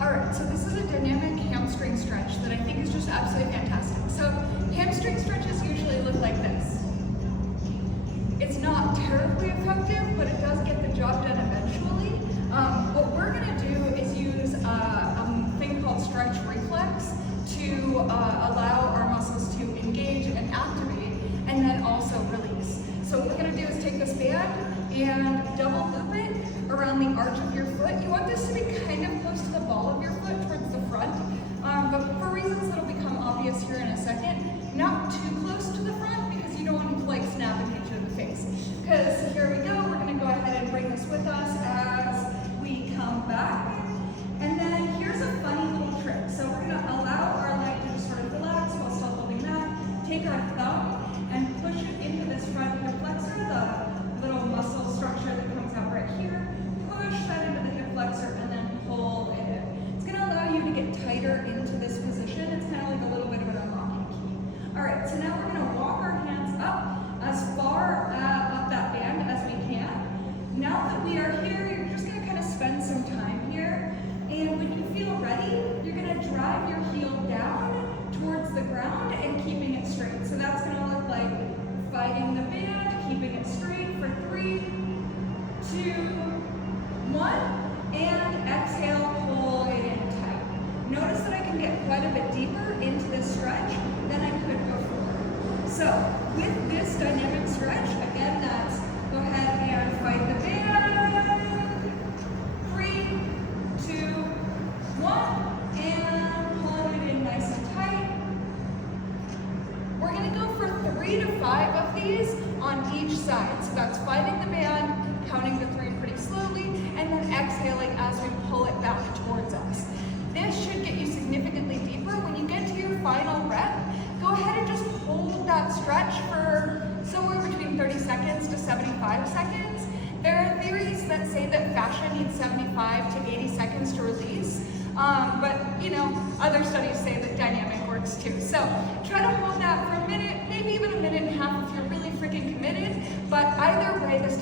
All right, so this is a dynamic hamstring stretch that I think is just absolutely fantastic. So hamstring stretches usually look like this. It's not terribly effective, but it does get the job done eventually. What we're gonna do is use a thing called stretch reflex to allow our muscles to engage and activate, and then also release. So what we're gonna do is take this band and double loop it around the arch of your foot. You want this to be kind of close to the ball of your foot towards the front, but for reasons that'll become obvious here in a second, not too close to the front because you don't want to like snap and hit you in the face. Because here we go, we're gonna go ahead and bring this with us as we come back. And then here's a funny little trick. So we're gonna allow our leg to just sort of relax while still holding that. Take our thumb and push it into this front hip flexor, the little muscle structure that comes out right here. Push that into the hip flexor and then pull it in. It's gonna allow you to get tighter into this position. It's kind of like a little bit of an unlocking key. All right, so now we're gonna walk our hands up as far up that band as we can. Now that we are here, you're just gonna kind of spend some time here. And when you feel ready, you're gonna drive your heel down towards the ground and keeping it straight. So that's gonna look like fighting the band, keeping it straight for 3, 2, 1, and exhale, pull it in tight. Notice that I can get quite a bit deeper into this stretch than I could before. So with this dynamic stretch, again, that's go ahead and fight the band. 3, 2, 1, and pulling it in nice and tight. We're gonna go for 3 to 5 of these on each side. So that's fighting the band, counting to 3 pretty slowly, and then exhaling as we pull it back towards us. This should get you significantly deeper. When you get to your final rep, go ahead and just hold that stretch for somewhere between 30 seconds to 75 seconds. There are theories that say that fascia needs 75 to 80 seconds to release, but you know, other studies say that dynamic works too. So try to hold that for a minute, maybe even a minute and a half if you're really freaking committed, but either way, this